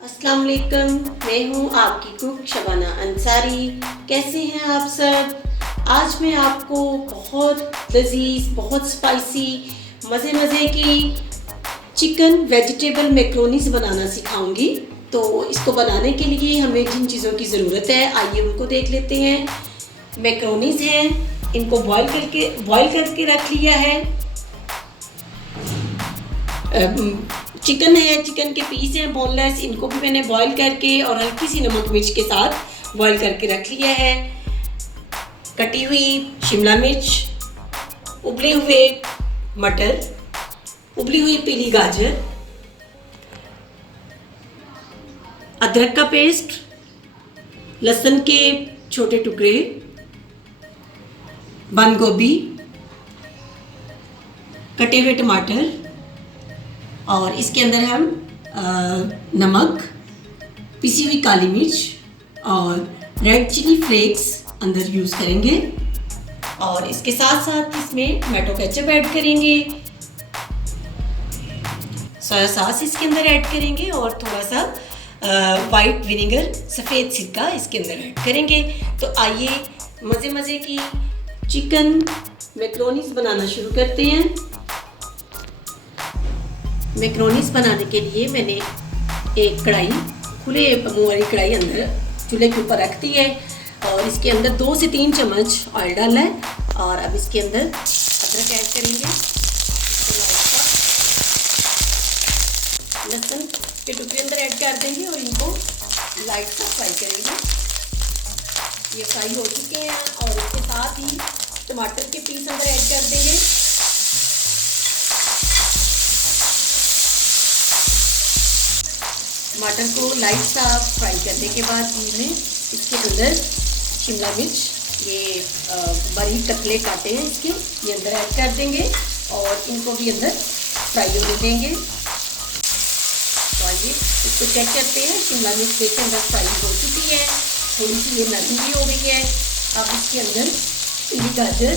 अस्सलाम वालेकुम। मैं हूँ आपकी कुक शबाना अंसारी। कैसे हैं आप सब? आज मैं आपको बहुत लजीज, बहुत स्पाइसी, मज़े मज़े की चिकन वेजिटेबल मैक्रोनीस बनाना सिखाऊंगी। तो इसको बनाने के लिए हमें जिन चीज़ों की ज़रूरत है आइए उनको देख लेते हैं। मैक्रोनीस हैं, इनको बॉईल करके रख लिया है। चिकन है, चिकन के पीस हैं बोनलेस, इनको भी मैंने बॉईल करके और हल्की सी नमक मिर्च के साथ बॉईल करके रख लिया है। कटी हुई शिमला मिर्च, उबले हुए मटर, उबली हुई पीली गाजर, अदरक का पेस्ट, लहसुन के छोटे टुकड़े, बंद गोभी, कटे हुए टमाटर और इसके अंदर हम नमक, पिसी हुई काली मिर्च और रेड चिली फ्लेक्स अंदर यूज़ करेंगे। और इसके साथ साथ इसमें टोमेटो केचप ऐड करेंगे, सोया सॉस इसके अंदर ऐड करेंगे और थोड़ा सा वाइट विनेगर, सफ़ेद सिरका इसके अंदर ऐड करेंगे। तो आइए मज़े मज़े की चिकन मैक्रोनीस बनाना शुरू करते हैं। मैक्रोनीस बनाने के लिए मैंने एक कढ़ाई, खुले मुँह वाली कढ़ाई अंदर चूल्हे के ऊपर रख दी है और इसके अंदर 2 से 3 चम्मच ऑयल डाला है। और अब इसके अंदर अदरक ऐड करेंगे, लहसुन के टुकड़े अंदर ऐड कर देंगे और इनको लाइट सा फ्राई करेंगे। ये फ्राई हो चुके हैं और इसके साथ ही टमाटर के पीस अंदर ऐड कर देंगे। टमाटर को लाइट सा फ्राई करने के बाद हमने इसके अंदर शिमला मिर्च, ये बारीक कतले काटे हैं इसके, ये अंदर ऐड कर देंगे और इनको भी अंदर फ्राई होने देंगे। तो आइए इसको चेक करते हैं। शिमला मिर्च देखिए अंदर फ्राई हो चुकी है, थोड़ी सी ये नरम भी हो गई है। अब इसके अंदर पीली गाजर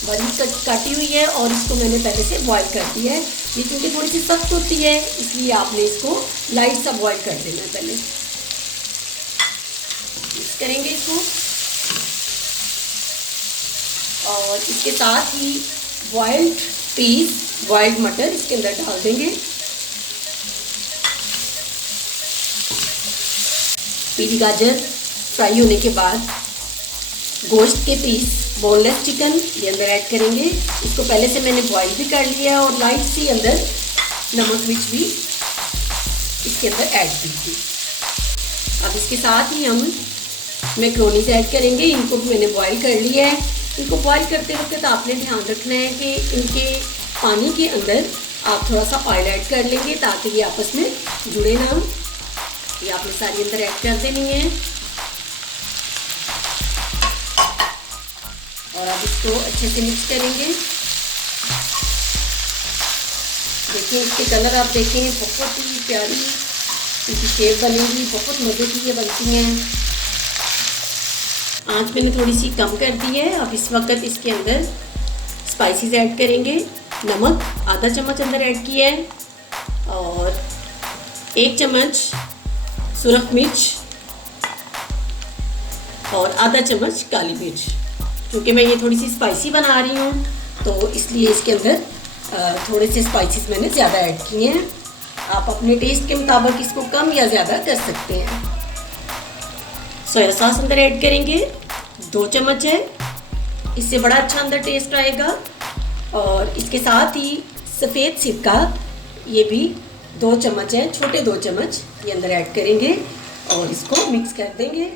बारीक काटी हुई है और इसको मैंने पहले से बॉईल कर दिया है। ये क्योंकि थोड़ी सी सख्त होती है इसलिए आपने इसको लाइट सा बॉईल कर देना है। पहले मिक्स करेंगे इसको और इसके साथ ही बॉइल्ड पीस, बॉइल्ड मटर इसके अंदर डाल देंगे। पीली गाजर फ्राई होने के बाद गोश्त के पीस, बोनलेस चिकन ये अंदर ऐड करेंगे। इसको पहले से मैंने बॉईल भी कर लिया है और लाइट सी अंदर नमक मिर्च भी इसके अंदर ऐड की थी। अब इसके साथ ही हम मैक्रोनीस ऐड करेंगे। इनको भी मैंने बॉईल कर लिया है। इनको बॉईल करते वक्त आपने ध्यान रखना है कि इनके पानी के अंदर आप थोड़ा सा ऑयल ऐड कर लेंगे ताकि ये आपस में जुड़े ना। ये आपने सारी अंदर ऐड कर देनी है और अब इसको अच्छे से मिक्स करेंगे। देखिए इसके कलर आप देखें, बहुत ही प्यारी इनकी शेप बनेगी, बहुत मज़े की ये बनती हैं। आँच मैंने थोड़ी सी कम कर दी है। अब इस वक्त इसके अंदर स्पाइसेस ऐड करेंगे। नमक आधा चम्मच अंदर ऐड किया है और 1 चम्मच सुरख मिर्च और आधा चम्मच काली मिर्च। क्योंकि मैं ये थोड़ी सी स्पाइसी बना रही हूँ तो इसलिए इसके अंदर थोड़े से स्पाइसेस मैंने ज़्यादा ऐड किए हैं। आप अपने टेस्ट के मुताबिक इसको कम या ज़्यादा कर सकते हैं। सोया सॉस अंदर ऐड करेंगे, 2 चम्मच है, इससे बड़ा अच्छा अंदर टेस्ट आएगा। और इसके साथ ही सफ़ेद सिरका, ये भी 2 चम्मच है, छोटे 2 चम्मच ये अंदर ऐड करेंगे और इसको मिक्स कर देंगे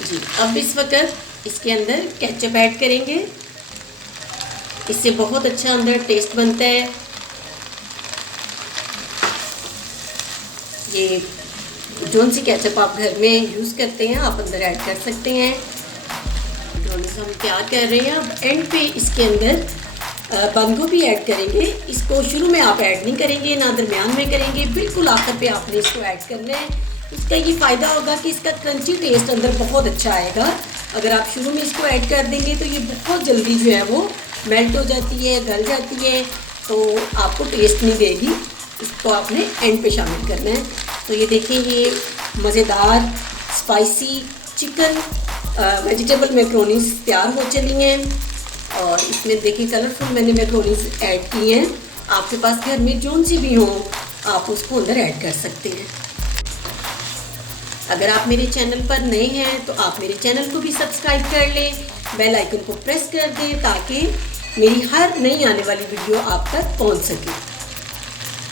जी। अब इस वक्त इसके अंदर केचप ऐड करेंगे, इससे बहुत अच्छा अंदर टेस्ट बनता है। ये जोन सी केचप आप घर में यूज़ करते हैं आप अंदर ऐड कर सकते हैं। हम तैयार कर रहे हैं। अब एंड पे इसके अंदर बंद गोभी ऐड करेंगे। इसको शुरू में आप ऐड नहीं करेंगे, ना दरमियान में करेंगे, बिल्कुल आखिर पे आपने इसको ऐड करना है। इसका ये फ़ायदा होगा कि इसका क्रंची टेस्ट अंदर बहुत अच्छा आएगा। अगर आप शुरू में इसको ऐड कर देंगे तो ये बहुत जल्दी जो है वो मेल्ट हो जाती है, गल जाती है, तो आपको टेस्ट नहीं देगी। इसको आपने एंड पे शामिल करना है। तो ये देखिए ये मज़ेदार स्पाइसी चिकन वेजिटेबल मैक्रोनीस तैयार हो चली हैं और इसमें देखिए कलरफुल मैंने मैक्रोनीस ऐड की हैं। आपके पास घर में जोन सी भी हो आप उसको अंदर ऐड कर सकते हैं। अगर आप मेरे चैनल पर नए हैं तो आप मेरे चैनल को भी सब्सक्राइब कर लें, बेल आइकन को प्रेस कर दें ताकि मेरी हर नई आने वाली वीडियो आप तक पहुंच सके।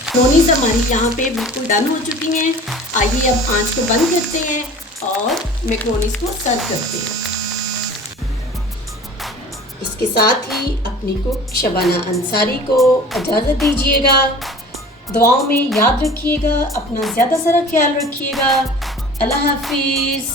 मैक्रोनीस हमारी यहाँ पे बिल्कुल डन हो चुकी हैं। आइए अब आंच को बंद करते हैं और मैक्रोनीस को सर्व करते हैं। इसके साथ ही अपनी कुक शबाना अंसारी को इजाज़त दीजिएगा। दुआओं में याद रखिएगा, अपना ज़्यादा सारा ख्याल रखिएगा। अल्लाह हाफिज़।